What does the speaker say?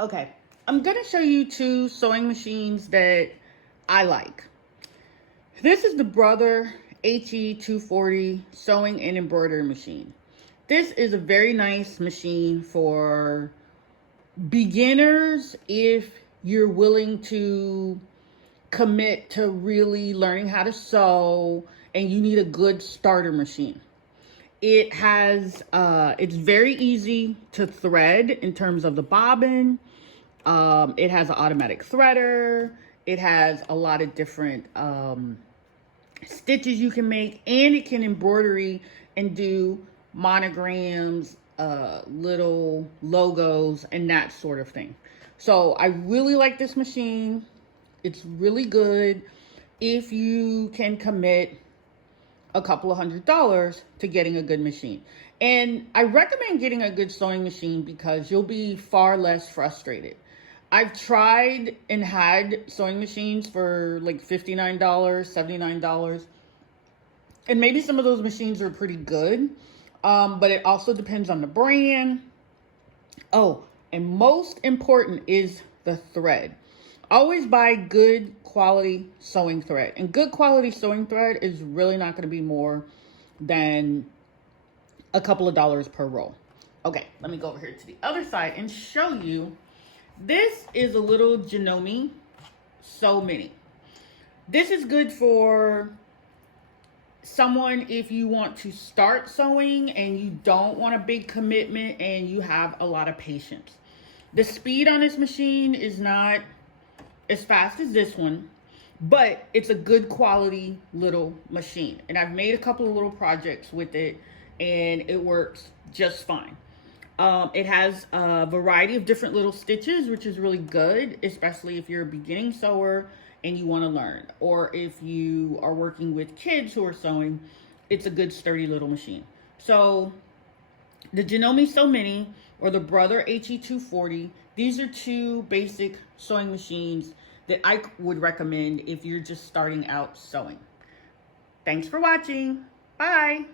Okay, I'm gonna show you two sewing machines that I like. This is the Brother HE240 sewing and embroidery machine. This is a very nice machine for beginners if you're willing to commit to really learning how to sew and you need a good starter machine. It's very easy to thread in terms of the bobbin. It has an automatic threader. It has a lot of different stitches you can make, and it can embroidery and do monograms, little logos, and that sort of thing. So I really like this machine. It's really good if you can commit a couple of $100s to getting a good machine. And I recommend getting a good sewing machine because you'll be far less frustrated. I've tried and had sewing machines for like $59, $79. And maybe some of those machines are pretty good. But it also depends on the brand. Oh, and most important is the thread. Always buy good quality sewing thread. And good quality sewing thread is really not going to be more than a couple of dollars per roll. Okay, let me go over here to the other side and show you. This is a little Janome Sew Mini. This is good for someone if you want to start sewing and you don't want a big commitment and you have a lot of patience. The speed on this machine is not as fast as this one, but it's a good quality little machine. And I've made a couple of little projects with it and it works just fine. It has a variety of different little stitches, which is really good, especially if you're a beginning sewer and you want to learn, or if you are working with kids who are sewing. It's a good sturdy little machine. So the Janome Sew Mini or the Brother HE240, these are two basic sewing machines that I would recommend if you're just starting out sewing. Thanks for watching. Bye.